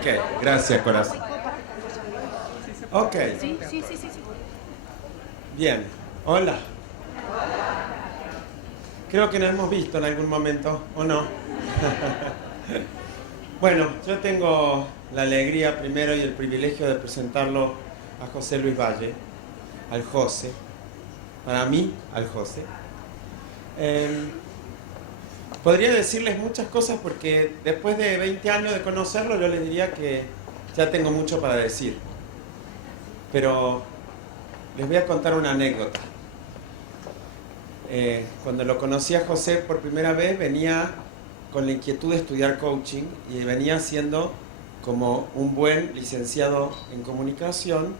Ok, gracias, corazón. Ok. Sí. Bien. Hola. Creo que nos hemos visto en algún momento, ¿o no? Bueno, yo tengo la alegría primero y el privilegio de presentarlo a José Luis Valle, al José. Para mí, al José. Podría decirles muchas cosas porque después de 20 años de conocerlo yo les diría que ya tengo mucho para decir. Pero les voy a contar una anécdota. Cuando lo conocí a José por primera vez venía con la inquietud de estudiar coaching y venía siendo como un buen licenciado en comunicación,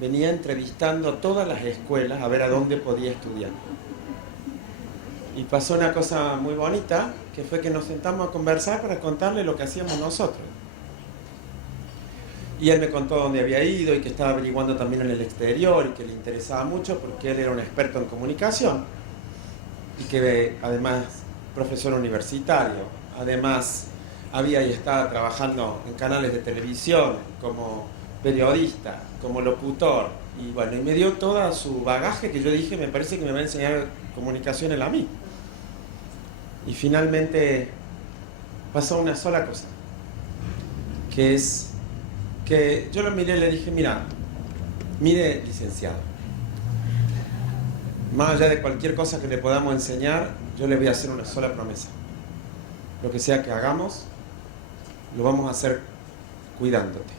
venía entrevistando a todas las escuelas a ver a dónde podía estudiar. Y pasó una cosa muy bonita, que fue que nos sentamos a conversar para contarle lo que hacíamos nosotros. Y él me contó dónde había ido y que estaba averiguando también en el exterior y que le interesaba mucho porque él era un experto en comunicación y que además profesor universitario, además había y estaba trabajando en canales de televisión como periodista, como locutor, y bueno, y me dio todo su bagaje que yo dije, me parece que me va a enseñar comunicación él a mí. Y finalmente pasó una sola cosa, que es que yo lo miré y le dije, mire licenciado, más allá de cualquier cosa que le podamos enseñar, yo le voy a hacer una sola promesa. Lo que sea que hagamos, lo vamos a hacer cuidándote.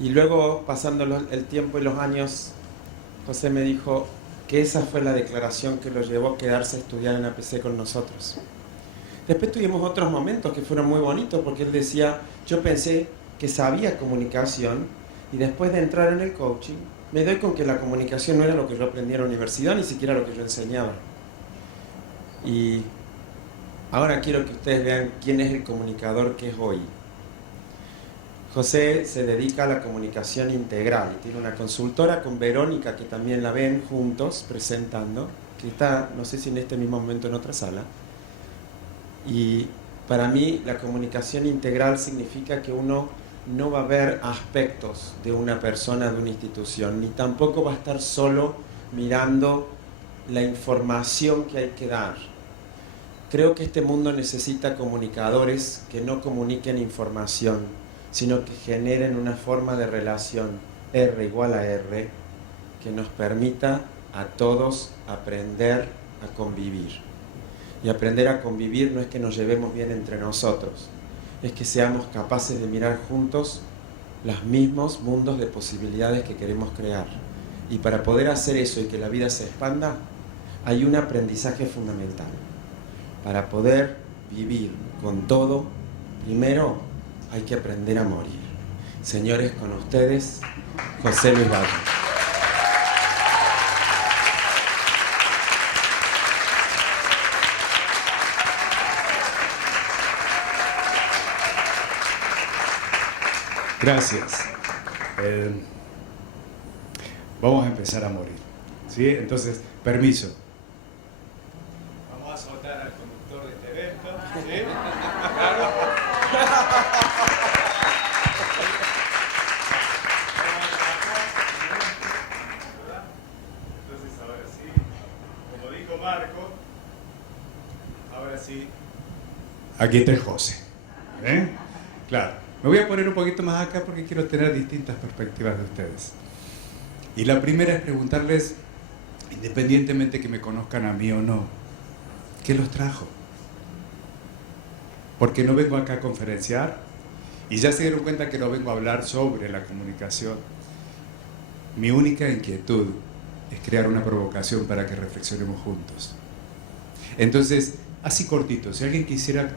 Y luego, pasando el tiempo y los años, José me dijo que esa fue la declaración que lo llevó a quedarse a estudiar en APC con nosotros. Después tuvimos otros momentos que fueron muy bonitos, porque él decía, yo pensé que sabía comunicación, y después de entrar en el coaching, me doy con que la comunicación no era lo que yo aprendí en la universidad, ni siquiera lo que yo enseñaba. Y ahora quiero que ustedes vean quién es el comunicador que es hoy. José se dedica a la comunicación integral y tiene una consultora con Verónica, que también la ven juntos presentando, que está, no sé si en este mismo momento en otra sala. Y para mí la comunicación integral significa que uno no va a ver aspectos de una persona, de una institución, ni tampoco va a estar solo mirando la información que hay que dar. Creo que este mundo necesita comunicadores que no comuniquen información, sino que generen una forma de relación R igual a R que nos permita a todos aprender a convivir. Y aprender a convivir no es que nos llevemos bien entre nosotros, es que seamos capaces de mirar juntos los mismos mundos de posibilidades que queremos crear. Y para poder hacer eso y que la vida se expanda, hay un aprendizaje fundamental. Para poder vivir con todo, primero hay que aprender a morir. Señores, con ustedes, José Luis Valle. Gracias. Vamos a empezar a morir. ¿Sí? Entonces, permiso. Vamos a soltar al conductor de este evento. ¿Sí? Entonces, ahora sí, como dijo Marco, ahora sí, aquí está el José. Claro. Me voy a poner un poquito más acá porque quiero tener distintas perspectivas de ustedes. Y la primera es preguntarles, independientemente que me conozcan a mí o no, ¿qué los trajo? Porque no vengo acá a conferenciar y ya se dieron cuenta que no vengo a hablar sobre la comunicación. Mi única inquietud es crear una provocación para que reflexionemos juntos. Entonces, así cortito, si alguien quisiera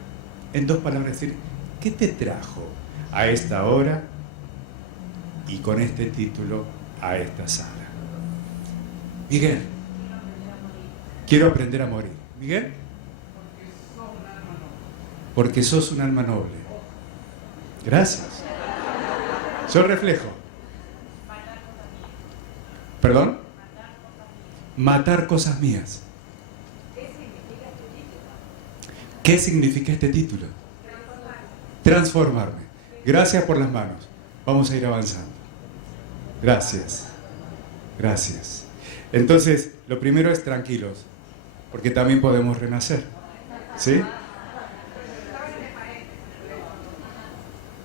en 2 palabras decir, ¿qué te trajo a esta hora y con este título a esta sala? Miguel, quiero aprender a morir. Miguel, porque sos un alma noble. Gracias. Yo reflejo. ¿Perdón? Matar cosas mías. ¿Qué significa este título? Transformarme. Gracias por las manos. Vamos a ir avanzando. Gracias. Gracias. Entonces, lo primero es tranquilos, porque también podemos renacer. ¿Sí?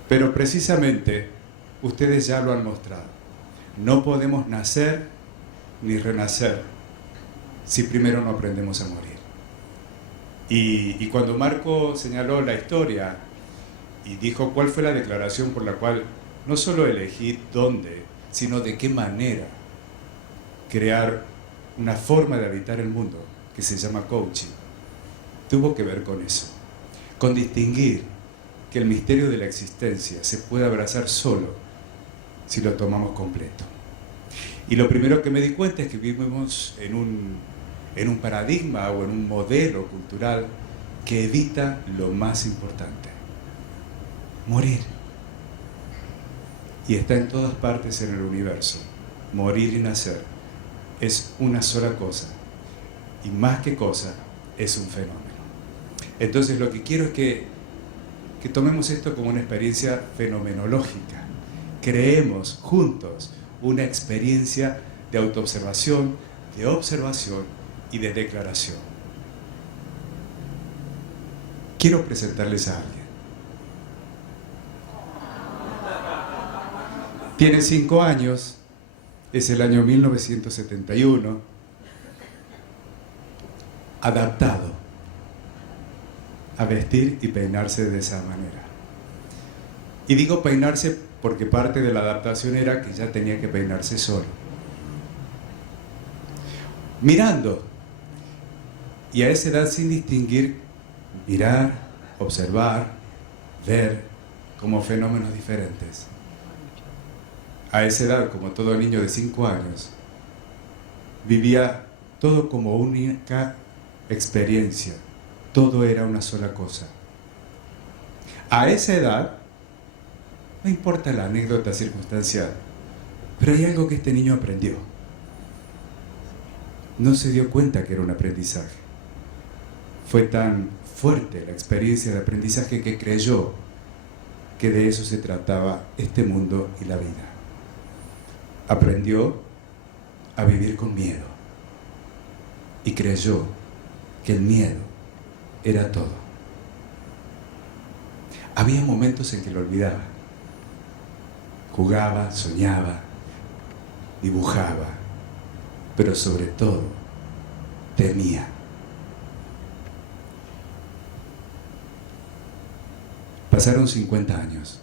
Pero precisamente, ustedes ya lo han mostrado. No podemos nacer ni renacer si primero no aprendemos a morir. Y cuando Marco señaló la historia y dijo cuál fue la declaración por la cual no solo elegí dónde, sino de qué manera crear una forma de habitar el mundo que se llama coaching, tuvo que ver con eso, con distinguir que el misterio de la existencia se puede abrazar solo si lo tomamos completo. Y lo primero que me di cuenta es que vivimos en un paradigma o en un modelo cultural que evita lo más importante: morir. Y está en todas partes en el universo. Morir y nacer es una sola cosa, y más que cosa, es un fenómeno. Entonces lo que quiero es que tomemos esto como una experiencia fenomenológica. Creemos juntos una experiencia de autoobservación, de observación y de declaración. Quiero presentarles a alguien. Tiene 5 años, es el año 1971, adaptado a vestir y peinarse de esa manera. Y digo peinarse porque parte de la adaptación era que ya tenía que peinarse solo. Mirando, y a esa edad sin distinguir, mirar, observar, ver como fenómenos diferentes. A esa edad, como todo niño de 5 años, vivía todo como única experiencia. Todo era una sola cosa. A esa edad, no importa la anécdota circunstancial, pero hay algo que este niño aprendió. No se dio cuenta que era un aprendizaje. Fue tan fuerte la experiencia de aprendizaje que creyó que de eso se trataba este mundo y la vida. Aprendió a vivir con miedo y creyó que el miedo era todo. Había momentos en que lo olvidaba. Jugaba, soñaba, dibujaba, pero sobre todo temía. Pasaron 50 años.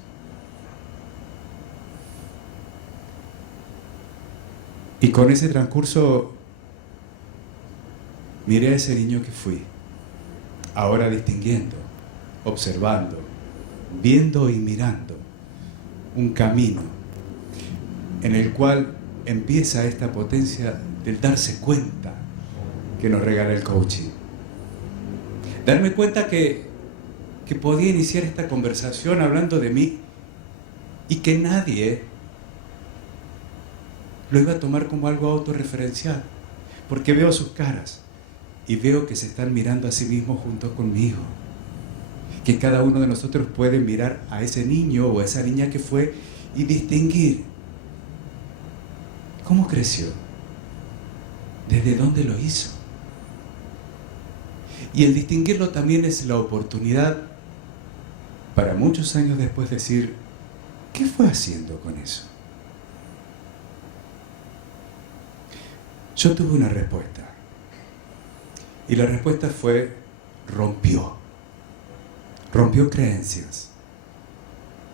Y con ese transcurso miré a ese niño que fui, ahora distinguiendo, observando, viendo y mirando un camino en el cual empieza esta potencia del darse cuenta que nos regala el coaching. Darme cuenta que podía iniciar esta conversación hablando de mí y que nadie lo iba a tomar como algo autorreferencial, porque veo sus caras y veo que se están mirando a sí mismos junto conmigo, que cada uno de nosotros puede mirar a ese niño o a esa niña que fue y distinguir cómo creció, desde dónde lo hizo. Y el distinguirlo también es la oportunidad para muchos años después decir, ¿qué fue haciendo con eso? Yo tuve una respuesta. Y la respuesta fue, rompió creencias.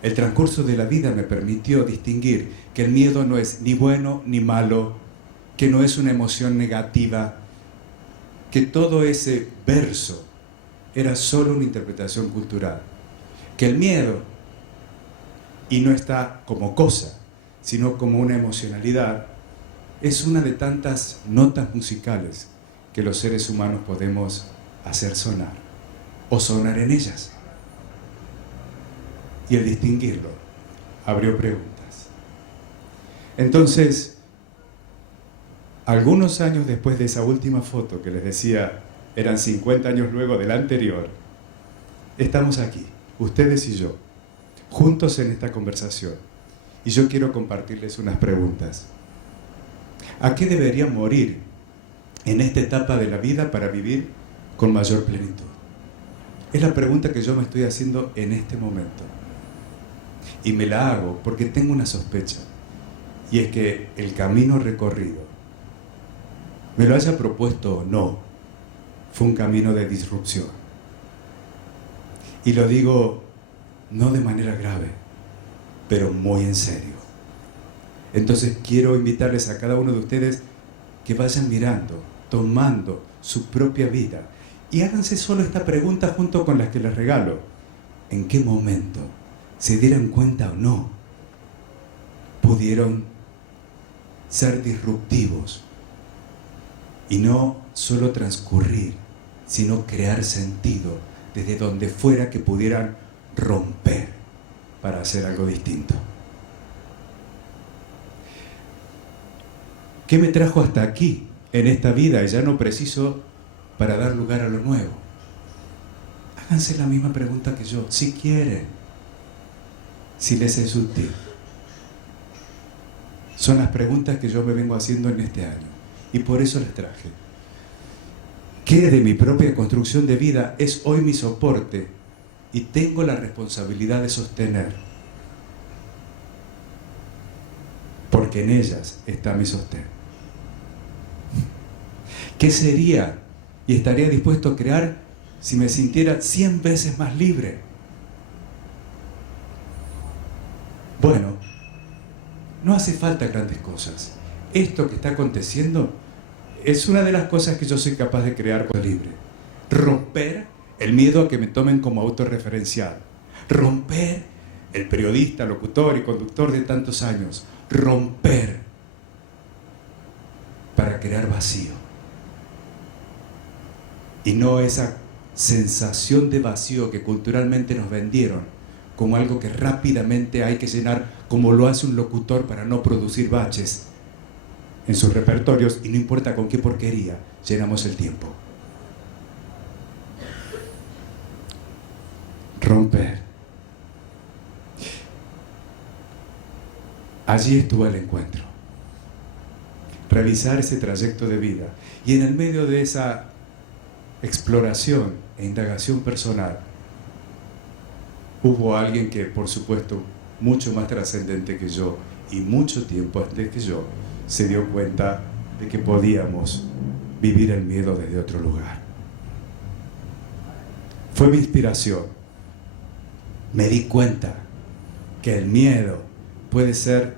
El transcurso de la vida me permitió distinguir que el miedo no es ni bueno ni malo, que no es una emoción negativa, que todo ese verso era solo una interpretación cultural, que el miedo, y no está como cosa, sino como una emocionalidad, es una de tantas notas musicales que los seres humanos podemos hacer sonar, o sonar en ellas. Y el distinguirlo abrió preguntas. Entonces, algunos años después de esa última foto que les decía, eran 50 años luego de la anterior, estamos aquí, ustedes y yo, juntos en esta conversación. Y yo quiero compartirles unas preguntas. ¿A qué deberían morir en esta etapa de la vida para vivir con mayor plenitud? Es la pregunta que yo me estoy haciendo en este momento. Y me la hago porque tengo una sospecha. Y es que el camino recorrido, me lo haya propuesto o no, fue un camino de disrupción. Y lo digo no de manera grave, pero muy en serio. Entonces quiero invitarles a cada uno de ustedes que vayan mirando, tomando su propia vida y háganse solo esta pregunta junto con las que les regalo. ¿En qué momento se dieran cuenta o no pudieron ser disruptivos y no solo transcurrir, sino crear sentido desde donde fuera que pudieran romper para hacer algo distinto? ¿Qué me trajo hasta aquí, en esta vida, y ya no preciso para dar lugar a lo nuevo? Háganse la misma pregunta que yo, si quieren, si les es útil. Son las preguntas que yo me vengo haciendo en este año, y por eso les traje. ¿Qué de mi propia construcción de vida es hoy mi soporte y tengo la responsabilidad de sostener? Porque en ellas está mi sostén. ¿Qué sería y estaría dispuesto a crear si me sintiera 100 veces más libre? Bueno, no hace falta grandes cosas. Esto que está aconteciendo es una de las cosas que yo soy capaz de crear con libre. Romper el miedo a que me tomen como autorreferencial. Romper el periodista, locutor y conductor de tantos años. Romper para crear vacío. Y no esa sensación de vacío que culturalmente nos vendieron como algo que rápidamente hay que llenar, como lo hace un locutor para no producir baches en sus repertorios, y no importa con qué porquería llenamos el tiempo. Romper. Allí estuvo el encuentro. Revisar ese trayecto de vida. Y en el medio de esa exploración e indagación personal, hubo alguien que, por supuesto, mucho más trascendente que yo y mucho tiempo antes que yo, se dio cuenta de que podíamos vivir el miedo desde otro lugar. Fue mi inspiración. Me di cuenta que el miedo puede ser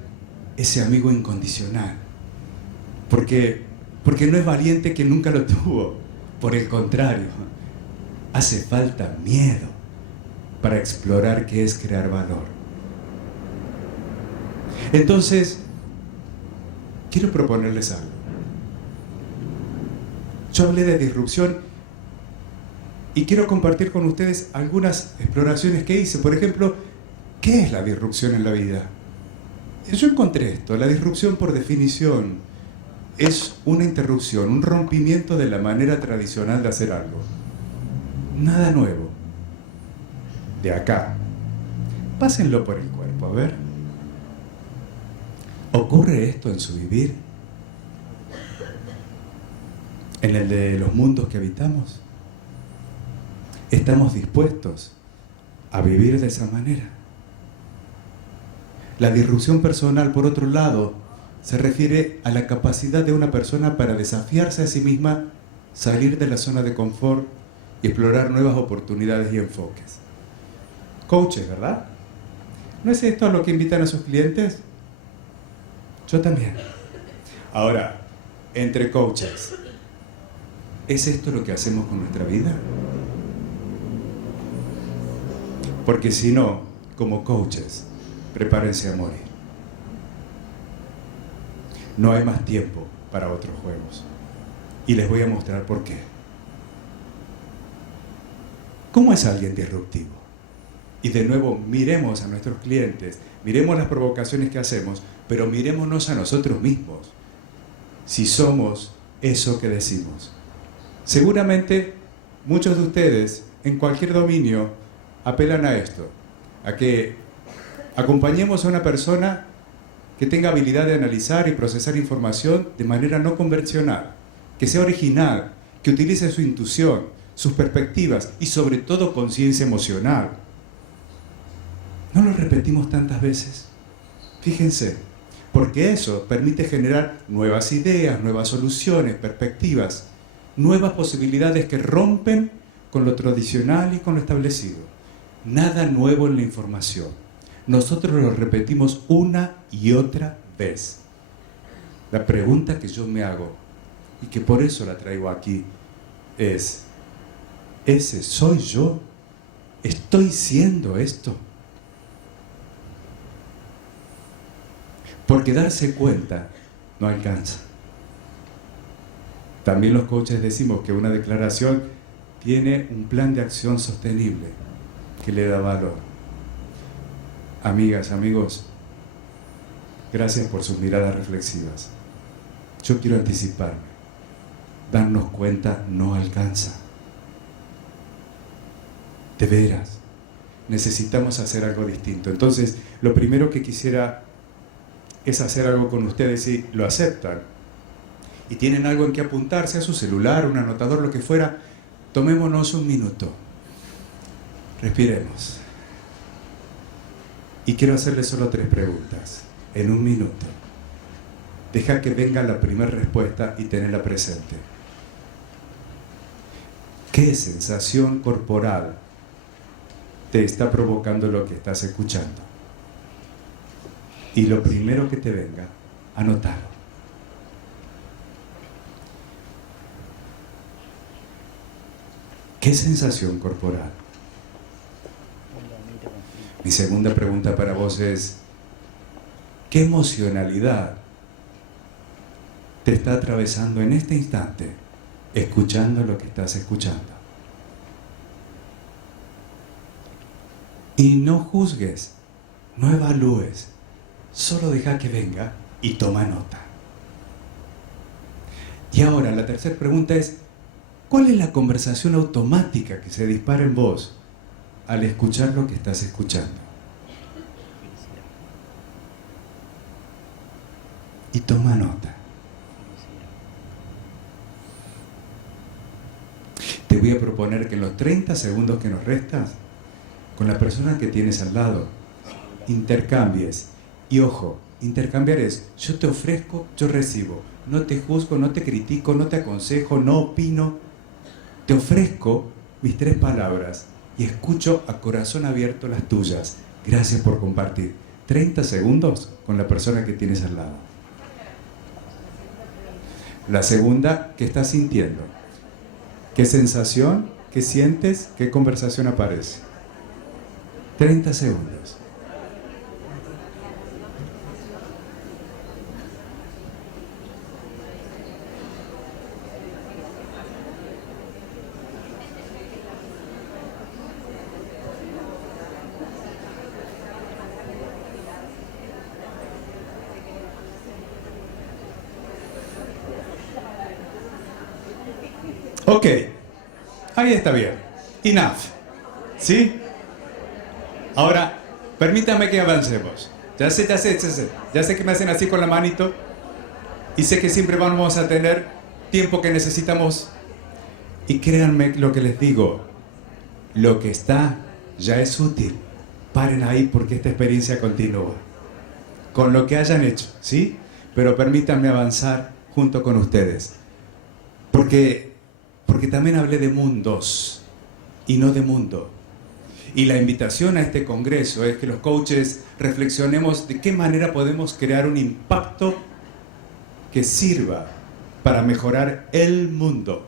ese amigo incondicional. Porque no es valiente quien nunca lo tuvo. Por el contrario, hace falta miedo para explorar qué es crear valor. Entonces, quiero proponerles algo. Yo hablé de disrupción y quiero compartir con ustedes algunas exploraciones que hice. Por ejemplo, ¿qué es la disrupción en la vida? Yo encontré esto. La disrupción, por definición, es una interrupción, un rompimiento de la manera tradicional de hacer algo. Nada nuevo. De acá. Pásenlo por el cuerpo, a ver. ¿Ocurre esto en su vivir? ¿En el de los mundos que habitamos? ¿Estamos dispuestos a vivir de esa manera? La disrupción personal, por otro lado, se refiere a la capacidad de una persona para desafiarse a sí misma, salir de la zona de confort y explorar nuevas oportunidades y enfoques. Coaches, ¿verdad? ¿No es esto a lo que invitan a sus clientes? Yo también. Ahora, entre coaches, ¿es esto lo que hacemos con nuestra vida? Porque si no, como coaches, prepárense a morir. No hay más tiempo para otros juegos. Y les voy a mostrar por qué. ¿Cómo es alguien disruptivo? Y de nuevo, miremos a nuestros clientes, miremos las provocaciones que hacemos, pero mirémonos a nosotros mismos. Si somos eso que decimos. Seguramente muchos de ustedes, en cualquier dominio, apelan a esto, a que Acompañemos a una persona que tenga habilidad de analizar y procesar información de manera no convencional, que sea original, que utilice su intuición, sus perspectivas y sobre todo conciencia emocional. ¿No lo repetimos tantas veces? Fíjense, porque eso permite generar nuevas ideas, nuevas soluciones, perspectivas, nuevas posibilidades que rompen con lo tradicional y con lo establecido. Nada nuevo en la información. Nosotros lo repetimos una y otra vez. La pregunta que yo me hago, y que por eso la traigo aquí, es: ¿ese soy yo? ¿Estoy siendo esto? Porque darse cuenta no alcanza. También los coaches decimos que una declaración tiene un plan de acción sostenible que le da valor. Amigas, amigos, gracias por sus miradas reflexivas. Yo quiero anticiparme. Darnos cuenta no alcanza. De veras, necesitamos hacer algo distinto. Entonces, lo primero que quisiera es hacer algo con ustedes. Si lo aceptan y tienen algo en que apuntar, sea su celular, un anotador, lo que fuera, tomémonos un minuto. Respiremos. Y quiero hacerles solo 3 preguntas, en un minuto. Deja que venga la primera respuesta y tenela presente. ¿Qué sensación corporal te está provocando lo que estás escuchando? Y lo primero que te venga, anótalo. ¿Qué sensación corporal? Mi segunda pregunta para vos es: ¿qué emocionalidad te está atravesando en este instante, escuchando lo que estás escuchando? Y no juzgues, no evalúes, solo deja que venga y toma nota. Y ahora la tercera pregunta es: ¿cuál es la conversación automática que se dispara en vos al escuchar lo que estás escuchando? Y toma nota. Te voy a proponer que en los 30 segundos que nos restas, con la persona que tienes al lado, intercambies. Y ojo, intercambiar es: yo te ofrezco, yo recibo. No te juzgo, no te critico, no te aconsejo, no opino. Te ofrezco mis 3 palabras y escucho a corazón abierto las tuyas. Gracias por compartir. 30 segundos con la persona que tienes al lado. La segunda, ¿qué estás sintiendo? ¿Qué sensación? ¿Qué sientes? ¿Qué conversación aparece? 30 segundos. Ok, ahí está bien. Enough. ¿Sí? Ahora, permítame que avancemos. Ya sé que me hacen así con la manito y sé que siempre vamos a tener tiempo que necesitamos. Y créanme lo que les digo, lo que está ya es útil. Paren ahí porque esta experiencia continúa. Con lo que hayan hecho, ¿sí? Pero permítanme avanzar junto con ustedes. Porque también hablé de mundos y no de mundo. Y la invitación a este congreso es que los coaches reflexionemos de qué manera podemos crear un impacto que sirva para mejorar el mundo.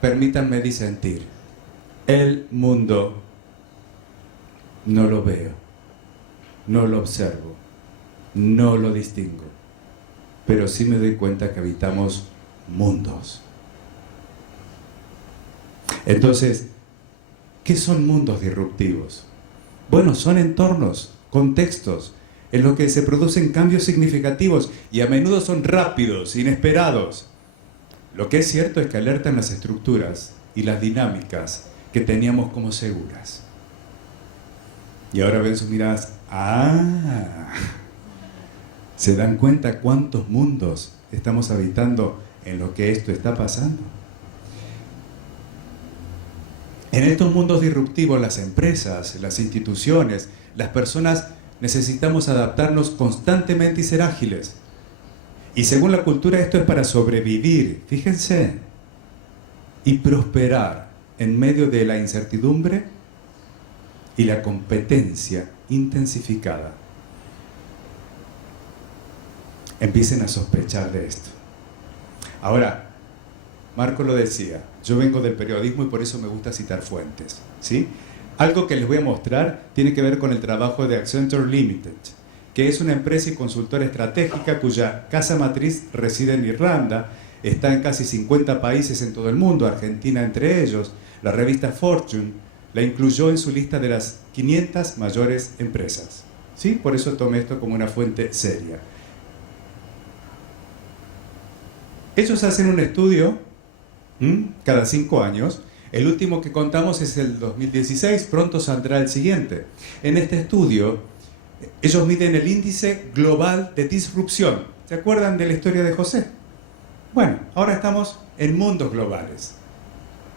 Permítanme disentir. El mundo no lo veo, no lo observo, no lo distingo, pero sí me doy cuenta que habitamos mundos. Entonces, ¿qué son mundos disruptivos? Bueno, son entornos, contextos, en los que se producen cambios significativos y a menudo son rápidos, inesperados. Lo que es cierto es que alertan las estructuras y las dinámicas que teníamos como seguras. Y ahora ven sus miradas. ¡Ah! ¿Se dan cuenta cuántos mundos estamos habitando en lo que esto está pasando? En estos mundos disruptivos, las empresas, las instituciones, las personas necesitamos adaptarnos constantemente y ser ágiles. Y según la cultura esto es para sobrevivir, fíjense, y prosperar en medio de la incertidumbre y la competencia intensificada. Empiecen a sospechar de esto. Ahora, Marco lo decía, yo vengo del periodismo y por eso me gusta citar fuentes, ¿sí? Algo que les voy a mostrar tiene que ver con el trabajo de Accenture Limited, que es una empresa y consultora estratégica cuya casa matriz reside en Irlanda, está en casi 50 países en todo el mundo, Argentina entre ellos. La revista Fortune la incluyó en su lista de las 500 mayores empresas, ¿sí? Por eso tomé esto como una fuente seria. Ellos hacen un estudio cada 5 años. El último que contamos es el 2016, pronto saldrá el siguiente. En este estudio, ellos miden el índice global de disrupción. ¿Se acuerdan de la historia de José? Bueno, ahora estamos en mundos globales,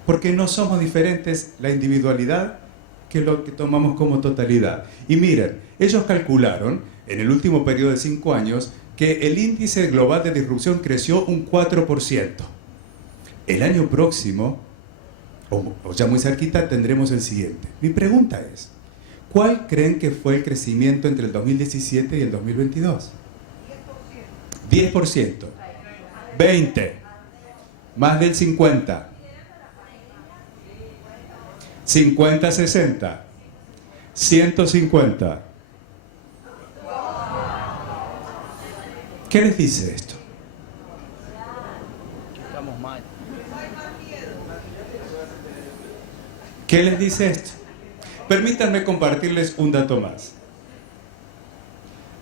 porque no somos diferentes la individualidad que lo que tomamos como totalidad. Y miren, ellos calcularon en el último periodo de 5 años que el índice global de disrupción creció un 4%. El año próximo, o ya muy cerquita, tendremos el siguiente. Mi pregunta es, ¿cuál creen que fue el crecimiento entre el 2017 y el 2022? 10%. 20%. Más del 50%. 50-60. 150. ¿Qué les dice esto? Estamos mal. ¿Qué les dice esto? Permítanme compartirles un dato más.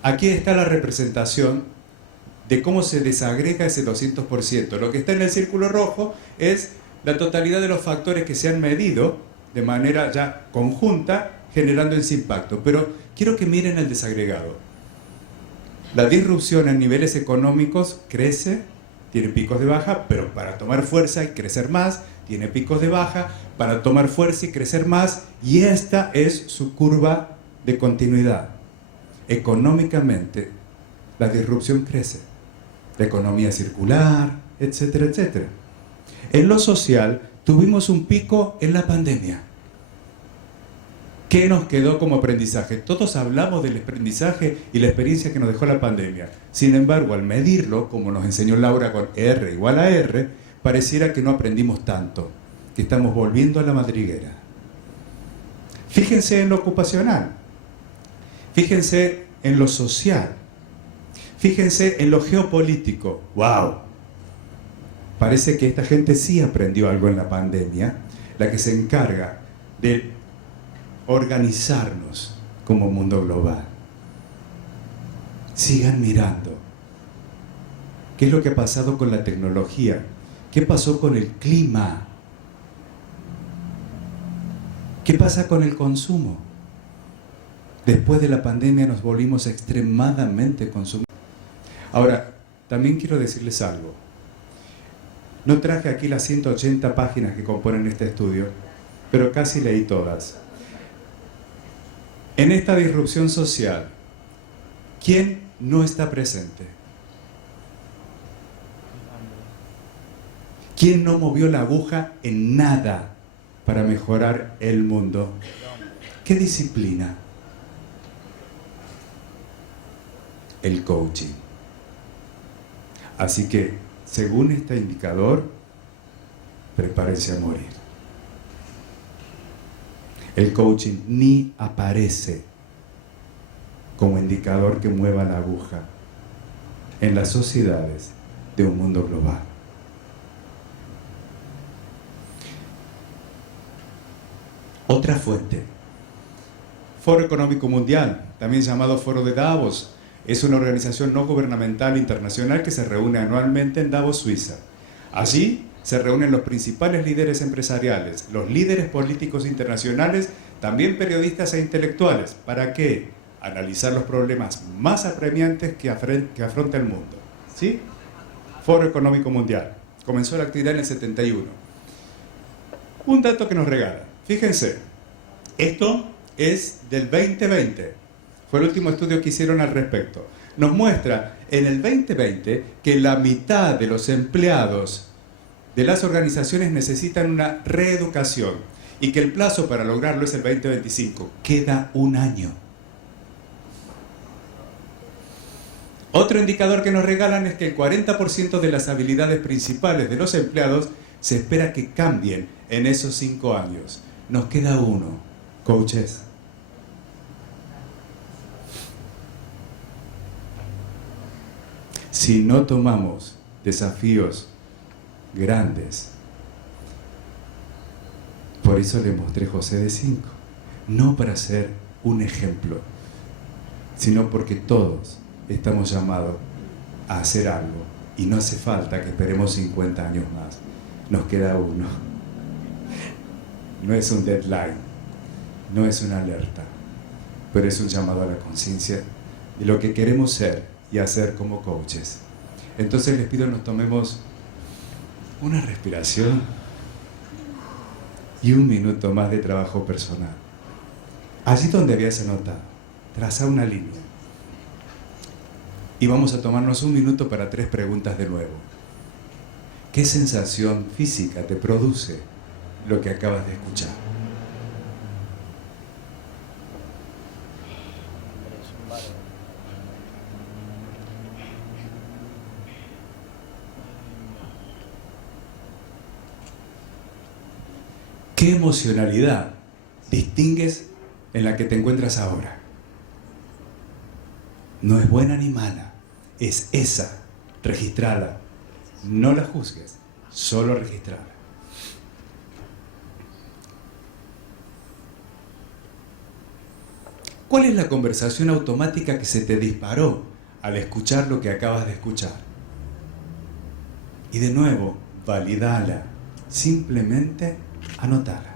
Aquí está la representación de cómo se desagrega ese 200%. Lo que está en el círculo rojo es la totalidad de los factores que se han medido de manera ya conjunta, generando ese impacto. Pero quiero que miren el desagregado. La disrupción en niveles económicos crece, tiene picos de baja, pero para tomar fuerza y crecer más, tiene picos de baja, para tomar fuerza y crecer más, y esta es su curva de continuidad. Económicamente, la disrupción crece, la economía circular, etcétera, etcétera. En lo social, tuvimos un pico en la pandemia. ¿Qué nos quedó como aprendizaje? Todos hablamos del aprendizaje y la experiencia que nos dejó la pandemia. Sin embargo, al medirlo, como nos enseñó Laura con R igual a R, pareciera que no aprendimos tanto, que estamos volviendo a la madriguera. Fíjense en lo ocupacional, fíjense en lo social, fíjense en lo geopolítico. ¡Wow! Parece que esta gente sí aprendió algo en la pandemia, la que se encarga de organizarnos como mundo global. Sigan mirando. ¿Qué es lo que ha pasado con la tecnología? ¿Qué pasó con el clima? ¿Qué pasa con el consumo? Después de la pandemia nos volvimos extremadamente consumidores. Ahora, también quiero decirles algo. No traje aquí las 180 páginas que componen este estudio, pero casi leí todas. En esta disrupción social, ¿quién no está presente? ¿Quién no movió la aguja en nada para mejorar el mundo? ¿Qué disciplina? El coaching. Así que, según este indicador, prepárense a morir. El coaching ni aparece como indicador que mueva la aguja en las sociedades de un mundo global. Otra fuente. Foro Económico Mundial, también llamado Foro de Davos, es una organización no gubernamental internacional que se reúne anualmente en Davos, Suiza. Allí se reúnen los principales líderes empresariales, los líderes políticos internacionales también periodistas e intelectuales. ¿Para qué? Analizar los problemas más apremiantes que afronta el mundo. ¿Sí? Foro Económico Mundial. Comenzó la actividad en el 71. Un dato que nos regala. Fíjense, esto es del 2020. Fue el último estudio que hicieron al respecto. Nos muestra en el 2020 que la mitad de los empleados de las organizaciones necesitan una reeducación y que el plazo para lograrlo es el 2025. Queda un año. Otro indicador que nos regalan es que el 40% de las habilidades principales de los empleados se espera que cambien en esos 5 años. Nos queda uno, coaches. Si no tomamos desafíos grandes, por eso le mostré José de 5, no para ser un ejemplo, sino porque todos estamos llamados a hacer algo y no hace falta que esperemos 50 años más. Nos queda uno. No es un deadline, no es una alerta, pero es un llamado a la conciencia de lo que queremos ser y hacer como coaches. Entonces les pido nos tomemos una respiración y un minuto más de trabajo personal. Allí donde habías anotado, traza una línea. Y vamos a tomarnos un minuto para 3 preguntas de nuevo. ¿Qué sensación física te produce lo que acabas de escuchar? ¿Qué emocionalidad distingues en la que te encuentras ahora? No es buena ni mala, es esa. Registrala. No la juzgues, solo registrala. ¿Cuál es la conversación automática que se te disparó al escuchar lo que acabas de escuchar? Y de nuevo, validala. Simplemente anotala.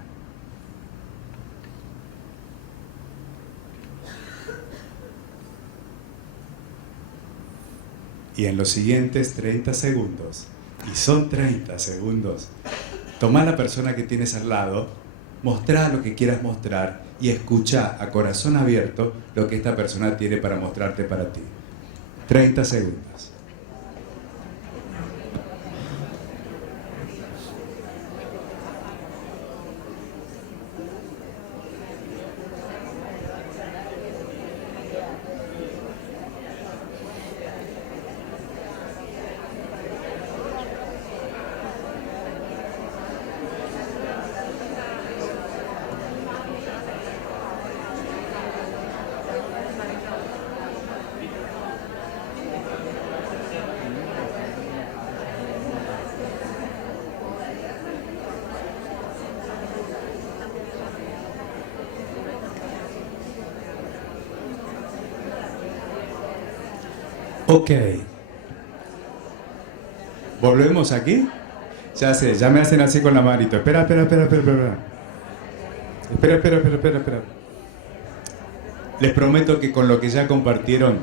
Y en los siguientes 30 segundos, y son 30 segundos, toma a la persona que tienes al lado, mostrá lo que quieras mostrar y escucha a corazón abierto lo que esta persona tiene para mostrarte para ti. 30 segundos. Ok. ¿Volvemos aquí? Ya sé, ya me hacen así con la manito. Espera. Espera. Les prometo que con lo que ya compartieron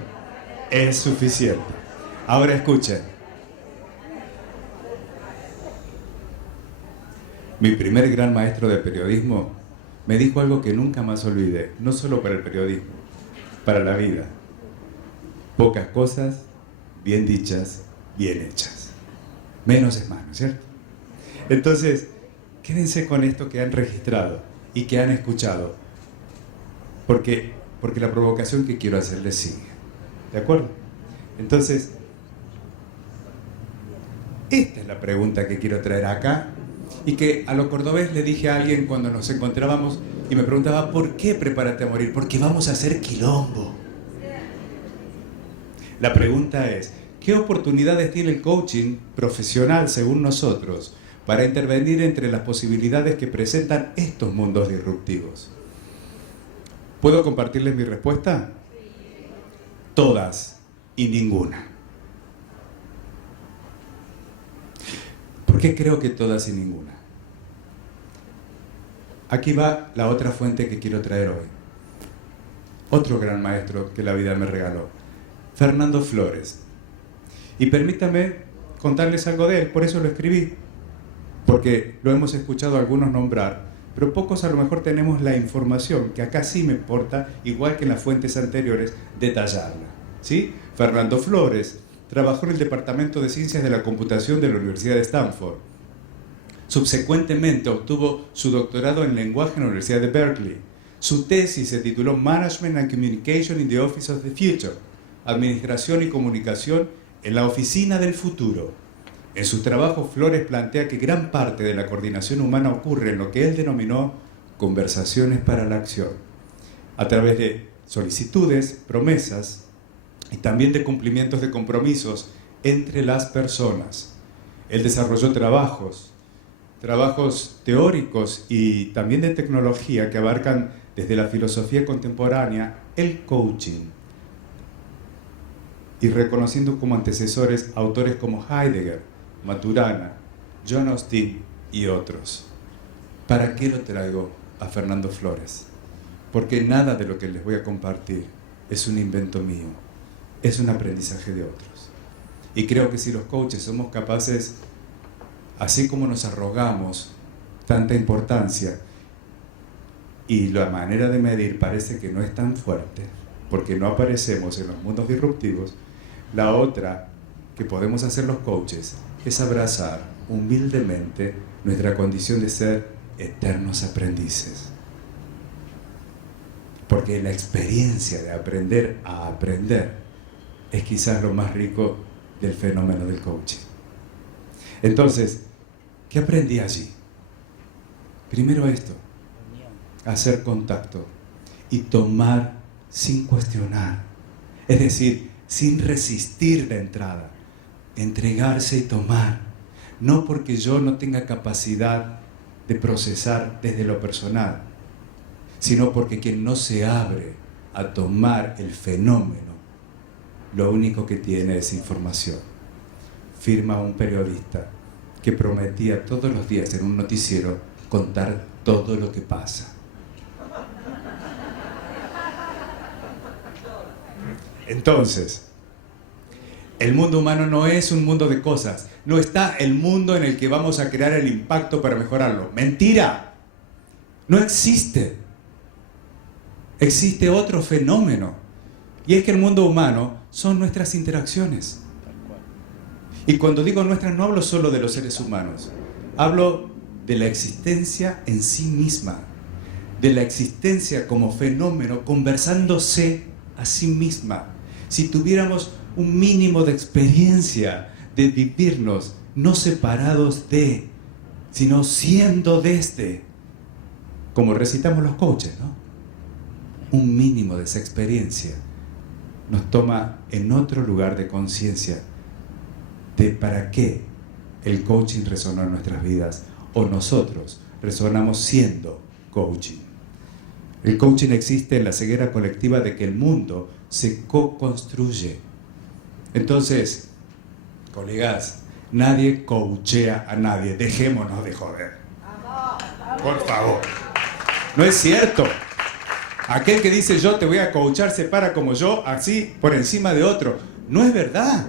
es suficiente. Ahora escuchen. Mi primer gran maestro de periodismo me dijo algo que nunca más olvidé, no solo para el periodismo, para la vida. Pocas cosas, bien dichas, bien hechas. Menos es más, ¿no es cierto? Entonces, quédense con esto que han registrado y que han escuchado, porque la provocación que quiero hacerles sigue. ¿De acuerdo? Entonces, esta es la pregunta que quiero traer acá y que a lo cordobés le dije a alguien cuando nos encontrábamos y me preguntaba, ¿por qué prepárate a morir? Porque vamos a hacer quilombo. La pregunta es, ¿qué oportunidades tiene el coaching profesional, según nosotros, para intervenir entre las posibilidades que presentan estos mundos disruptivos? ¿Puedo compartirles mi respuesta? Todas y ninguna. ¿Por qué creo que todas y ninguna? aquí va la otra fuente que quiero traer hoy. Otro gran maestro que la vida me regaló, Fernando Flores. Y permítame contarles algo de él, por eso lo escribí, porque lo hemos escuchado algunos nombrar, pero pocos a lo mejor tenemos la información, que acá sí me importa, igual que en las fuentes anteriores, detallarla. ¿Sí? Fernando Flores trabajó en el Departamento de Ciencias de la Computación de la Universidad de Stanford. Subsecuentemente obtuvo su doctorado en lenguaje en la Universidad de Berkeley. Su tesis se tituló Management and Communication in the Office of the Future, Administración y Comunicación en la Oficina del Futuro. En su trabajo, Flores plantea que gran parte de la coordinación humana ocurre en lo que él denominó conversaciones para la acción, a través de solicitudes, promesas y también de cumplimientos de compromisos entre las personas. Él desarrolló trabajos teóricos y también de tecnología que abarcan desde la filosofía contemporánea el coaching, y reconociendo como antecesores autores como Heidegger, Maturana, John Austin y otros. ¿Para qué lo traigo a Fernando Flores? Porque nada de lo que les voy a compartir es un invento mío, es un aprendizaje de otros. Y creo que si los coaches somos capaces, así como nos arrogamos tanta importancia, y la manera de medir parece que no es tan fuerte, porque no aparecemos en los mundos disruptivos, la otra que podemos hacer los coaches es abrazar humildemente nuestra condición de ser eternos aprendices. Porque la experiencia de aprender a aprender es quizás lo más rico del fenómeno del coaching. Entonces, ¿qué aprendí allí? Primero esto, hacer contacto y tomar sin cuestionar, es decir, sin resistir la entrada, entregarse y tomar, no porque yo no tenga capacidad de procesar desde lo personal, sino porque quien no se abre a tomar el fenómeno, lo único que tiene es información. Firma un periodista que prometía todos los días en un noticiero contar todo lo que pasa. Entonces, el mundo humano no es un mundo de cosas, no está el mundo en el que vamos a crear el impacto para mejorarlo. ¡Mentira! No existe. Existe otro fenómeno, y es que el mundo humano son nuestras interacciones. Y cuando digo nuestras, no hablo solo de los seres humanos, hablo de la existencia en sí misma, de la existencia como fenómeno conversándose a sí misma. Si tuviéramos un mínimo de experiencia de vivirnos no separados de, sino siendo desde, como recitamos los coaches, ¿no? Un mínimo de esa experiencia nos toma en otro lugar de conciencia de para qué el coaching resonó en nuestras vidas o nosotros resonamos siendo coaching. El coaching existe en la ceguera colectiva de que el mundo se co-construye. Entonces, colegas, nadie coachea a nadie. Dejémonos de joder. Por favor. No es cierto. Aquel que dice yo te voy a coachar se para como yo, así, por encima de otro. No es verdad.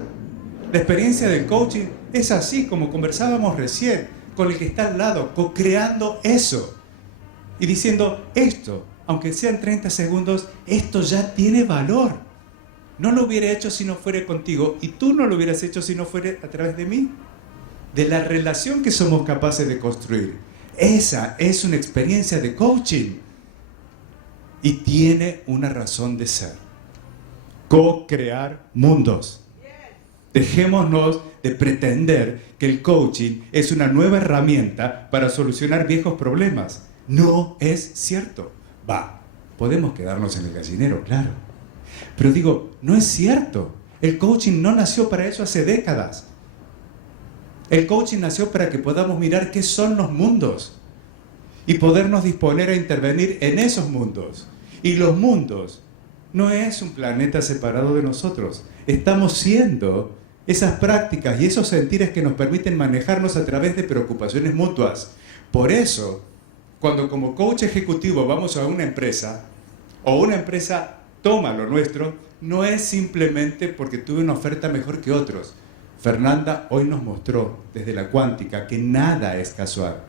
La experiencia del coaching es así como conversábamos recién, con el que está al lado, co-creando eso. Y diciendo esto, aunque sean 30 segundos, esto ya tiene valor. No lo hubiera hecho si no fuera contigo, y tú no lo hubieras hecho si no fuera a través de mí. De la relación que somos capaces de construir. Esa es una experiencia de coaching. Y tiene una razón de ser. Co-crear mundos. Dejémonos de pretender que el coaching es una nueva herramienta para solucionar viejos problemas. No es cierto. Podemos quedarnos en el gallinero, claro. Pero digo, no es cierto. El coaching no nació para eso hace décadas. El coaching nació para que podamos mirar qué son los mundos y podernos disponer a intervenir en esos mundos. Y los mundos no es un planeta separado de nosotros. Estamos siendo esas prácticas y esos sentires que nos permiten manejarnos a través de preocupaciones mutuas. Por eso, cuando como coach ejecutivo vamos a una empresa, o una empresa toma lo nuestro, no es simplemente porque tuve una oferta mejor que otros. Fernanda hoy nos mostró desde la cuántica que nada es casual.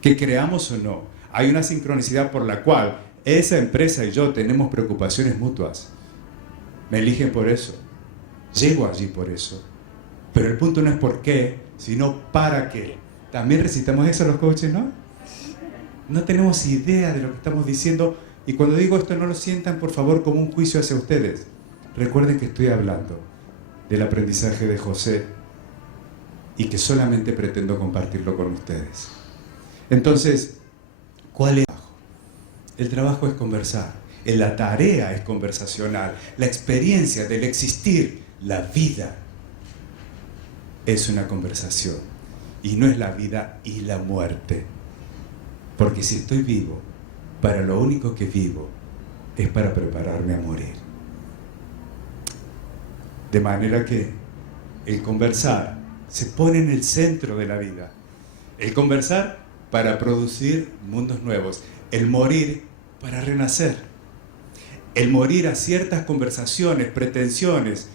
Que creamos o no, hay una sincronicidad por la cual esa empresa y yo tenemos preocupaciones mutuas. Me eligen por eso. Llego allí por eso. Pero el punto no es por qué, sino para qué. También recitamos eso los coaches, ¿no? No tenemos idea de lo que estamos diciendo. Y cuando digo esto, no lo sientan, por favor, como un juicio hacia ustedes. Recuerden que estoy hablando del aprendizaje de José y que solamente pretendo compartirlo con ustedes. Entonces, ¿cuál es el trabajo? El trabajo es conversar. La tarea es conversacional. La experiencia del existir, la vida, es una conversación. Y no es la vida y la muerte. Porque si estoy vivo, para lo único que vivo es para prepararme a morir. De manera que el conversar se pone en el centro de la vida. El conversar para producir mundos nuevos. El morir para renacer. El morir a ciertas conversaciones, pretensiones,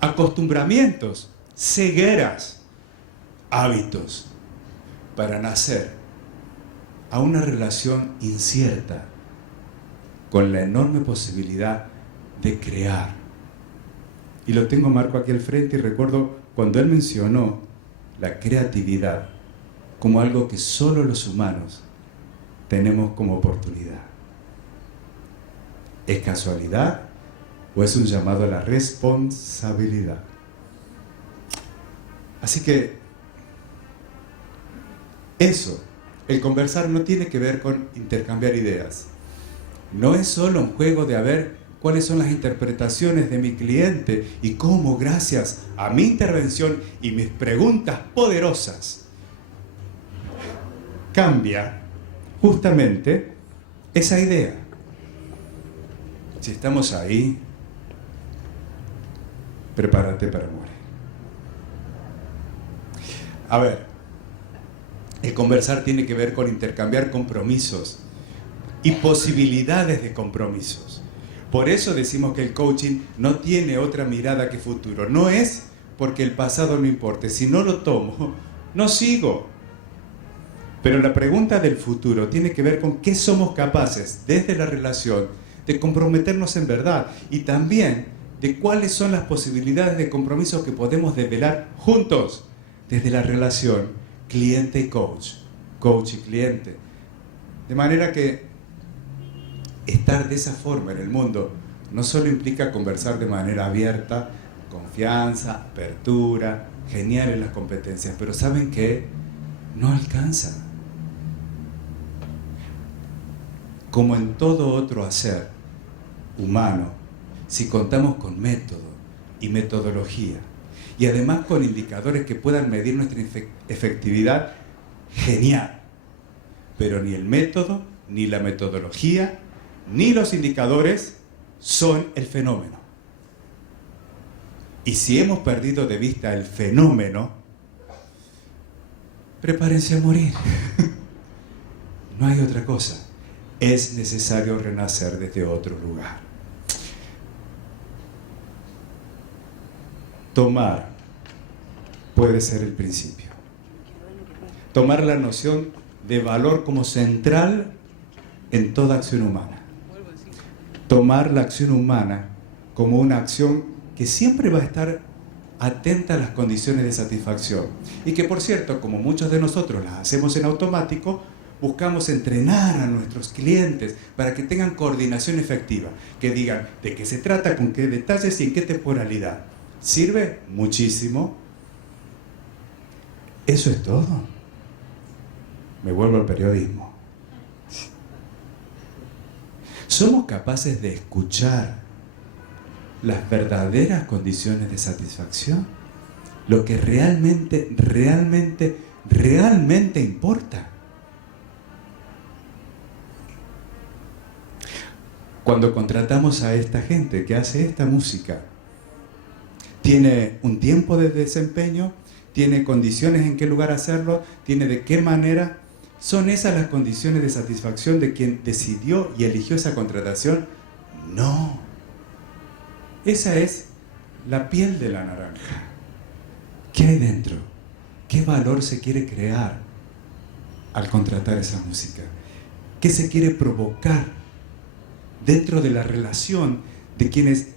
acostumbramientos, cegueras, hábitos, para nacer a una relación incierta con la enorme posibilidad de crear. Y lo tengo a Marco aquí al frente y recuerdo cuando él mencionó la creatividad como algo que solo los humanos tenemos como oportunidad. ¿Es casualidad o es un llamado a la responsabilidad? Así que eso, el conversar no tiene que ver con intercambiar ideas. No es solo un juego de a ver cuáles son las interpretaciones de mi cliente y cómo, gracias a mi intervención y mis preguntas poderosas, cambia justamente esa idea. Si estamos ahí, prepárate para morir. A ver, el conversar tiene que ver con intercambiar compromisos y posibilidades de compromisos. Por eso decimos que el coaching no tiene otra mirada que futuro. No es porque el pasado no importe. Si no lo tomo, no sigo. Pero la pregunta del futuro tiene que ver con qué somos capaces desde la relación de comprometernos en verdad y también de cuáles son las posibilidades de compromiso que podemos develar juntos desde la relación cliente y coach, coach y cliente. De manera que estar de esa forma en el mundo no solo implica conversar de manera abierta, confianza, apertura, genial en las competencias, pero ¿saben qué? No alcanza. Como en todo otro hacer humano, si contamos con método y metodología, y además con indicadores que puedan medir nuestra efectividad, genial. Pero ni el método, ni la metodología, ni los indicadores son el fenómeno. Y si hemos perdido de vista el fenómeno, prepárense a morir. No hay otra cosa. Es necesario renacer desde otro lugar. Tomar puede ser el principio. Tomar la noción de valor como central en toda acción humana. Tomar la acción humana como una acción que siempre va a estar atenta a las condiciones de satisfacción. Y que, por cierto, como muchos de nosotros las hacemos en automático, buscamos entrenar a nuestros clientes para que tengan coordinación efectiva, que digan de qué se trata, con qué detalles y en qué temporalidad. ¿Sirve? Muchísimo. ¿Eso es todo? Me vuelvo al periodismo. ¿Somos capaces de escuchar las verdaderas condiciones de satisfacción? Lo que realmente importa. Cuando contratamos a esta gente que hace esta música, tiene un tiempo de desempeño, tiene condiciones en qué lugar hacerlo, tiene de qué manera. ¿Son esas las condiciones de satisfacción de quien decidió y eligió esa contratación? No. Esa es la piel de la naranja. ¿Qué hay dentro? ¿Qué valor se quiere crear al contratar esa música? ¿Qué se quiere provocar dentro de la relación de quienes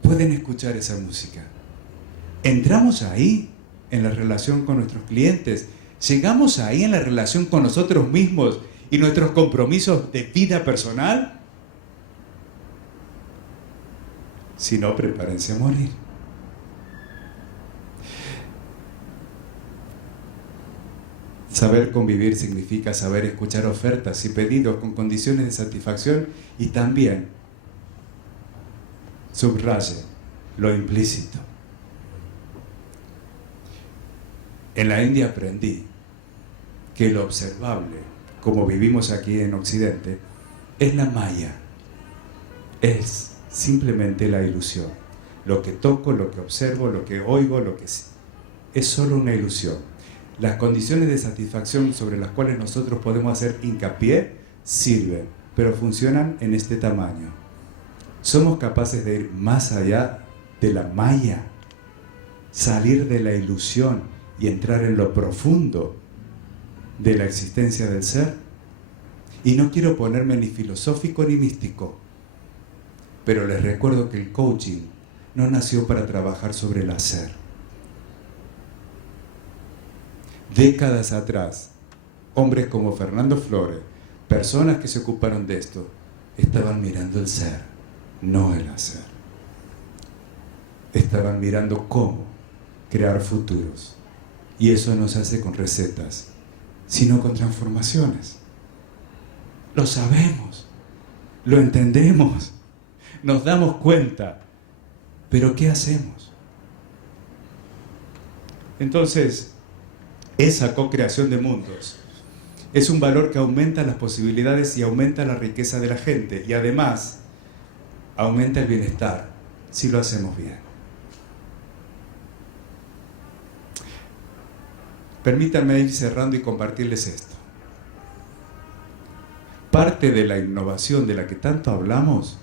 pueden escuchar esa música? ¿Entramos ahí en la relación con nuestros clientes? ¿Llegamos ahí en la relación con nosotros mismos y nuestros compromisos de vida personal? Si no, prepárense a morir. Saber convivir significa saber escuchar ofertas y pedidos con condiciones de satisfacción y también, subraye, lo implícito. En la India aprendí que lo observable, como vivimos aquí en Occidente, es la maya. Es simplemente la ilusión. Lo que toco, lo que observo, lo que oigo, es solo una ilusión. Las condiciones de satisfacción sobre las cuales nosotros podemos hacer hincapié sirven, pero funcionan en este tamaño. Somos capaces de ir más allá de la maya, salir de la ilusión y entrar en lo profundo de la existencia del ser. Y no quiero ponerme ni filosófico ni místico, pero les recuerdo que el coaching no nació para trabajar sobre el hacer. Décadas atrás, hombres como Fernando Flores, personas que se ocuparon de esto, estaban mirando el ser, no el hacer. Estaban mirando cómo crear futuros. Y eso no se hace con recetas, sino con transformaciones. Lo sabemos, lo entendemos, nos damos cuenta, pero ¿qué hacemos? Entonces, esa co-creación de mundos es un valor que aumenta las posibilidades y aumenta la riqueza de la gente y además aumenta el bienestar si lo hacemos bien. Permítanme ir cerrando y compartirles esto. Parte de la innovación de la que tanto hablamos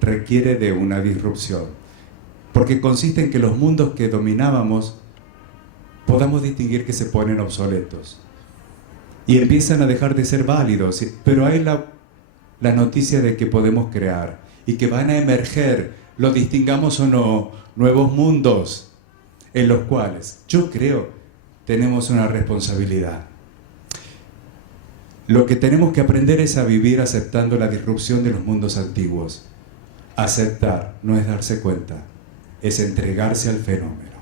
requiere de una disrupción, porque consiste en que los mundos que dominábamos podamos distinguir que se ponen obsoletos y empiezan a dejar de ser válidos, pero hay la noticia de que podemos crear y que van a emerger, lo distingamos o no, nuevos mundos en los cuales yo creo tenemos una responsabilidad. Lo que tenemos que aprender es a vivir aceptando la disrupción de los mundos antiguos. Aceptar no es darse cuenta, es entregarse al fenómeno.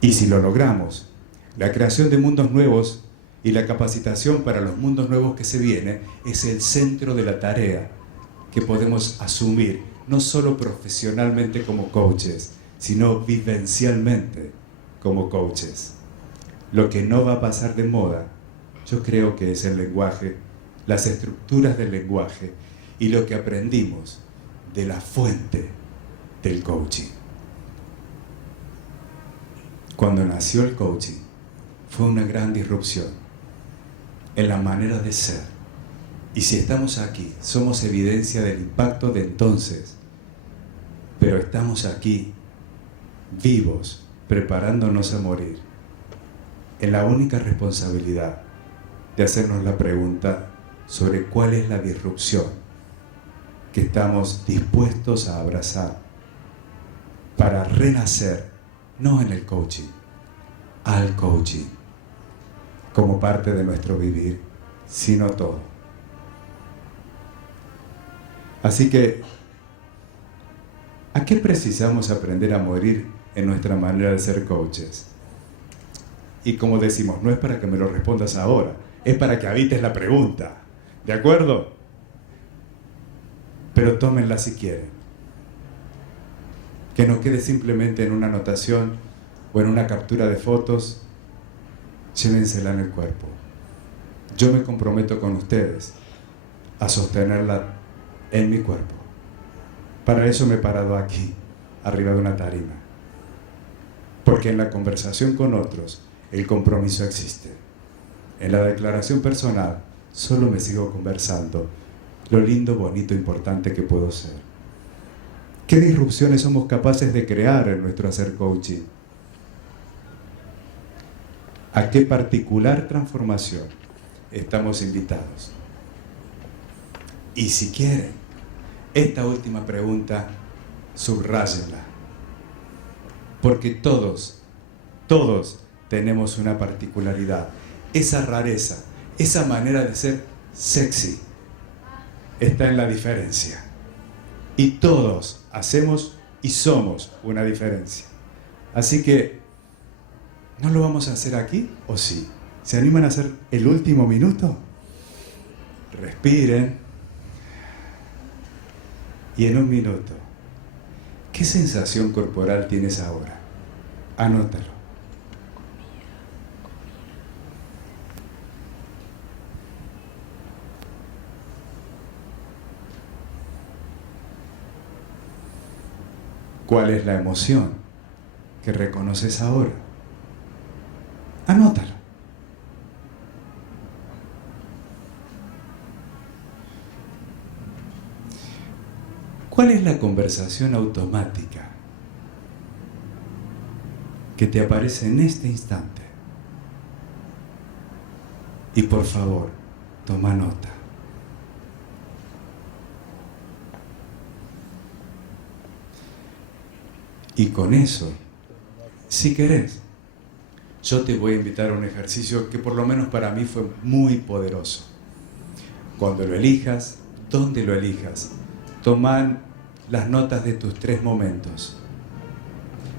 Y si lo logramos, la creación de mundos nuevos y la capacitación para los mundos nuevos que se vienen es el centro de la tarea que podemos asumir, no solo profesionalmente como coaches, sino vivencialmente como coaches. Lo que no va a pasar de moda, yo creo que es el lenguaje, las estructuras del lenguaje y lo que aprendimos de la fuente del coaching. Cuando nació el coaching, fue una gran disrupción en la manera de ser. Y si estamos aquí, somos evidencia del impacto de entonces. Pero estamos aquí, vivos, preparándonos a morir, en la única responsabilidad de hacernos la pregunta sobre cuál es la disrupción que estamos dispuestos a abrazar para renacer, no en el coaching, al coaching, como parte de nuestro vivir, sino todo. Así que, ¿a qué precisamos aprender a morir en nuestra manera de ser coaches? Y como decimos, no es para que me lo respondas ahora, es para que habites la pregunta, ¿de acuerdo? Pero tómenla si quieren. Que no quede simplemente en una anotación o en una captura de fotos, llévensela en el cuerpo. Yo me comprometo con ustedes a sostenerla en mi cuerpo. Para eso me he parado aquí, arriba de una tarima. Porque en la conversación con otros, el compromiso existe. En la declaración personal, solo me sigo conversando lo lindo, bonito, importante que puedo ser. ¿Qué disrupciones somos capaces de crear en nuestro hacer coaching? ¿A qué particular transformación estamos invitados? Y si quieren, esta última pregunta, subráyenla. Porque todos tenemos una particularidad. Esa rareza, esa manera de ser sexy, está en la diferencia. Y todos hacemos y somos una diferencia. Así que, ¿no lo vamos a hacer aquí o sí? ¿Se animan a hacer el último minuto? Respiren. Y en un minuto, ¿qué sensación corporal tienes ahora? Anótalo. ¿Cuál es la emoción que reconoces ahora? Anótalo. ¿Cuál es la conversación automática que te aparece en este instante? Y por favor, toma nota. Y con eso, si querés, yo te voy a invitar a un ejercicio que por lo menos para mí fue muy poderoso. Cuando lo elijas, donde lo elijas, toma las notas de tus 3 momentos.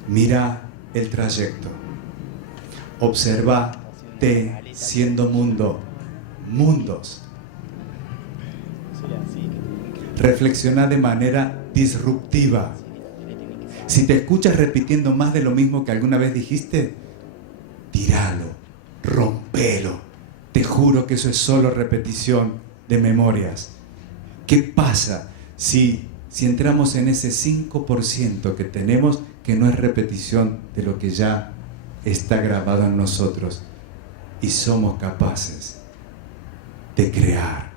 Mira el trayecto. Observate siendo mundos. Reflexiona de manera disruptiva. Si te escuchas repitiendo más de lo mismo que alguna vez dijiste, tíralo, rompelo. Te juro que eso es solo repetición de memorias. ¿Qué pasa si entramos en ese 5% que tenemos, que no es repetición de lo que ya está grabado en nosotros, y somos capaces de crear?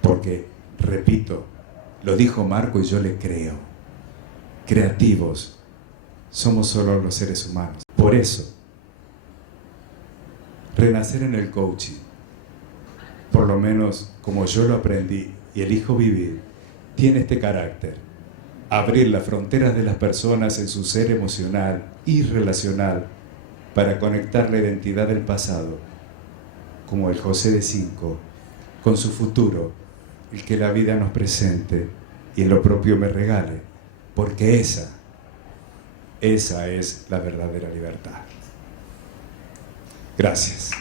Porque, repito, lo dijo Marco y yo le creo. Creativos somos solo los seres humanos. Por eso, renacer en el coaching, por lo menos como yo lo aprendí y elijo vivir, tiene este carácter: abrir las fronteras de las personas en su ser emocional y relacional para conectar la identidad del pasado, como el José de 5, con su futuro, el que la vida nos presente y en lo propio me regale. Porque esa es la verdadera libertad. Gracias.